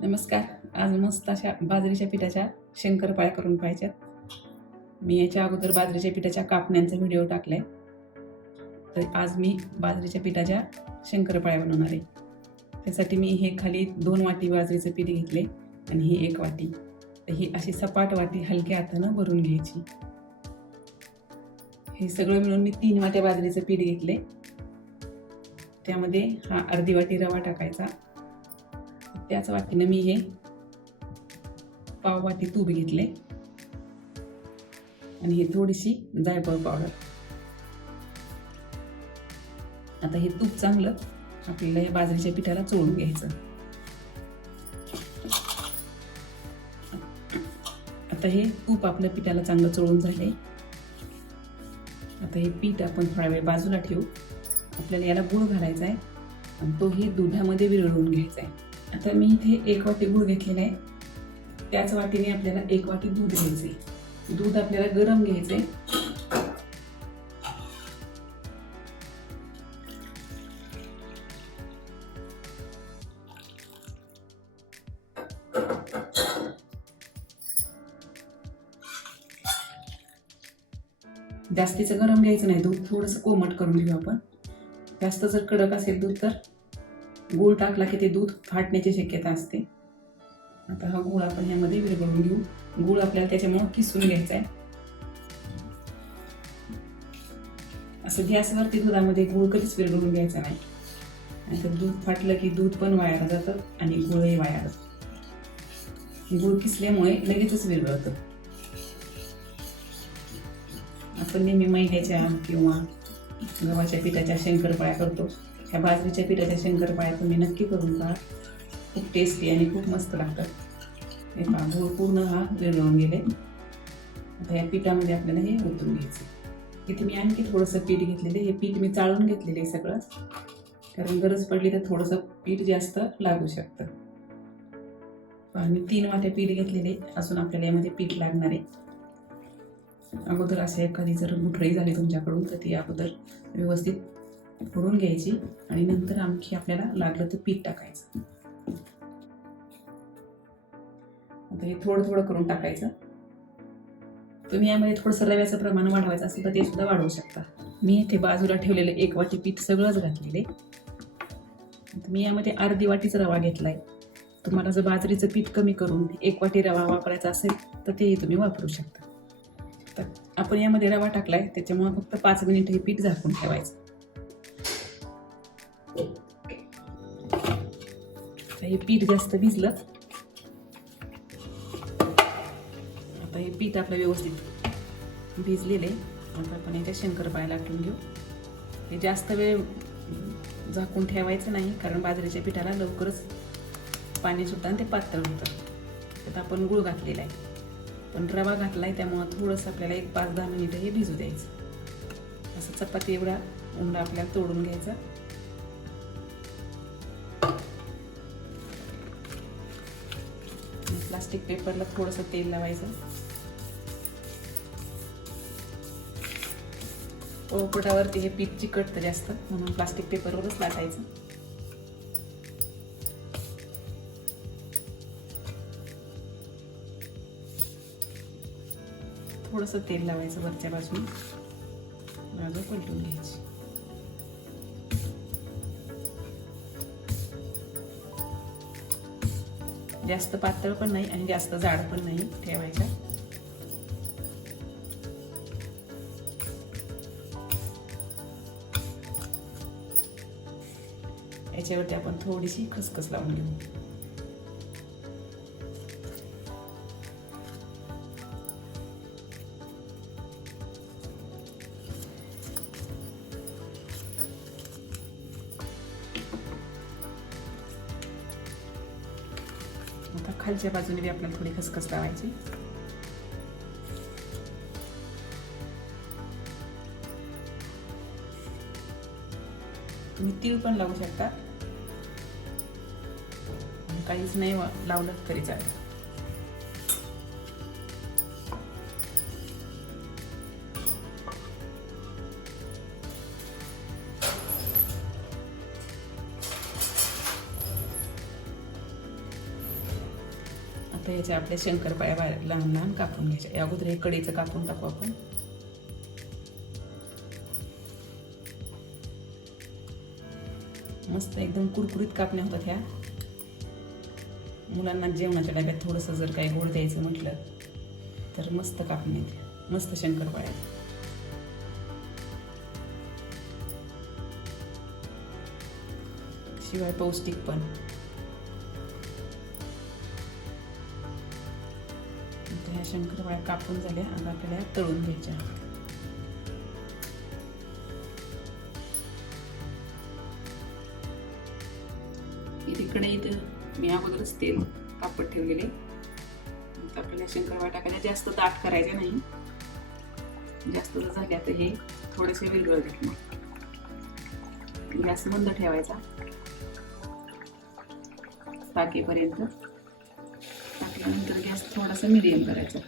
नमस्कार. आज मस्त अशा बाजरीच्या पिठाच्या शंकरपाळ्या करून पाहिजेत. मी याच्या अगोदर बाजरीच्या पिठाच्या कापण्यांचा व्हिडिओ टाकलाय. तर आज मी बाजरीच्या पिठाच्या शंकरपाळ्या बनवणार आहे. त्यासाठी मी हे खाली 2 वाटी बाजरीचं पीठ घेतले आणि ही 1 वाटी. तर ही अशी सपाट वाटी हलक्या हातानं भरून घ्यायची. हे सगळं मिळून मी 3 वाट्या बाजरीचं पीठ घेतले. त्यामध्ये हा अर्धी वाटी रवा टाकायचा. त्याच वाटीने मी हे पाव वाटी तूप घेतले आणि हे थोडीशी जायफळ पावडर. आता हे तूप चांगलं आपल्याला या बाजरीच्या पिठाला चोळून घ्यायचं. आता हे तूप आपल्या पिठाला चांगलं चोळून झाले. आता हे पीठ आपण थोडा वेळ बाजूला ठेवू. आपल्याला याला गूळ घालायचा आहे आणि तो हे दुधामध्ये विरघळवून घ्यायचा आहे. आता मी इथे 1 वाटी गूळ घेतलेला आहे. त्याच वाटीने आपल्याला 1 वाटी दूध घ्यायचे. दूध आपल्याला गरम घ्यायचे. जास्तीचं गरम घ्यायचं नाही. दूध थोडंसं कोमट करून घेऊ आपण. जास्त जर कडक असेल दूध तर गूळ टाकला की ते दूध फाटण्याची शक्यता असते. आता हा गूळ आपण ह्यामध्ये विरघळवून घेऊ. गूळ आपल्याला त्याच्यामुळे किसून घ्यायचा आहे. असं गॅसवरती दुधामध्ये गूळ कधीच विरघळवून घ्यायचा नाही. नाहीतर दूध फाटलं की दूध पण वाया जातं आणि गूळही वाया जातं. गूळ किसल्यामुळे लगेचच विरघळतं. आपण नेहमी मैद्याच्या किंवा गव्हाच्या पिठाच्या शंकरपाळ्या करतो. ह्या बाजरीच्या पिठाच्या शंकरपाळ्या तुम्ही नक्की करून पहा. खूप टेस्टी आणि खूप मस्त लागतात. हे पहा, गूळ पूर्ण हा विरघळून गेले. आता या पिठामध्ये आपल्याला हे ओतून घ्यायचं. इथे मी आणखी थोडंसं पीठ घेतलेले. हे पीठ मी चाळून घेतलेले आहे सगळं, कारण गरज पडली तर थोडंसं पीठ जास्त लागू शकतं. मी 3 वाट्या पीठ घेतलेले असून आपल्याला यामध्ये पीठ लागणार आहे. अगोदर असे एखादी जर गुठळी झाली तुमच्याकडून तर ती अगोदर व्यवस्थित फोडून घ्यायची आणि नंतर आणखी आपल्याला लागलं तर पीठ टाकायचं. आता हे थोडं थोडं करून टाकायचं. तुम्ही यामध्ये थोडंसं रव्याचं प्रमाण वाढवायचं असेल तर ते सुद्धा वाढवू शकता. मी इथे बाजूला ठेवलेलं 1 वाटी पीठ सगळंच घातलेले. मी यामध्ये अर्धी वाटीच रवा घेतलाय. तुम्हाला जर बाजरीचं पीठ कमी करून 1 वाटी रवा वापरायचा असेल तर तेही तुम्ही वापरू शकता. तर आपण यामध्ये रवा टाकलाय त्याच्यामुळे फक्त 5 मिनिट हे पीठ झाकून ठेवायचं. हे पीठ जास्त भिजलं. आता हे पीठ आपलं व्यवस्थित भिजलेले. आता आपण याच्या शंकरपाळ्या लाटून घेऊ. हे जास्त वेळ झाकून ठेवायचं नाही, कारण बाजरीच्या पिठाला लवकरच पाणी सुटतं आणि ते पातळ होतं. त्यात आपण गूळ घातलेला आहे पण रवा घातलाय त्यामुळं थोडंसं आपल्याला 5-10 मिनिटं हे भिजू द्यायचं. असं चपाती एवढा उंडा आपल्याला तोडून घ्यायचा. प्लास्टिक पेपरला थोडंसं तेल लावायचं. पोळपाटावरती हे पीठ चिकटतं जास्त, म्हणून प्लास्टिक पेपरवरच लाटायचं. थोडंसं तेल लावायचं वरच्या बाजूने. बाजू पलटून घ्यायची. जास्त पातळ पण नाही आणि जास्त जाड पण नाही ठेवायच्या. याच्यावरती आपण थोडीशी खसखस लावून घेऊ. आता खालच्या बाजूने बी आपल्याला थोडी खसखस लावायची. तुम्ही तीळ पण लावू शकता. काहीच नाही लावलं तरी चालेल. आता ह्याच्या आपल्या शंकरपाळ्या लहान लहान कापून घ्यायच्या. या अगोदर हे कढईचं कापून टाकू आपण. मस्त एकदम कुरकुरीत कापण्या होतात ह्या. मुलांना जेवणाच्या डब्यात थोडंसं जर काही गोड द्यायचं म्हटलं तर मस्त कापणे, मस्त शंकरपाळ्या. शिवाय पौष्टिक पण. ह्या शंकरपाळ्या कापून झाल्या. आता आपल्याला तळून घ्यायच्या. इकडे मी अगोदरच तेल तापत ठेवलेले. आपल्याला शंकरपाळ्या टाकायच्या. जास्त दाट करायचे नाही. जास्त जर झाल्या तर हे थोडेसे विरघळतात. मग गॅस मंद ठेवायचा टाकेपर्यंत. टाकल्यानंतर गॅस थोडासा मिडियम करायचा.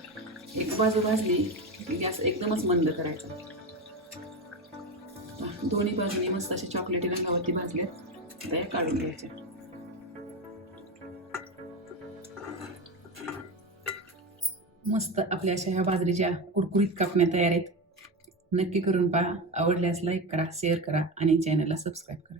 एक बाजू भाजली गॅस एकदमच मंद करायचा. दोन्ही बाजूने मस्त असे चॉकलेटी रंगावरती भाजल्यात. आता काढून घ्यायच्या. मस्त आपल्या अशा ह्या बाजरीच्या कुरकुरीत कापण्या तयार आहेत. नक्की करून पहा. आवडल्यास लाईक करा, शेअर करा आणि चॅनलला सबस्क्राईब करा.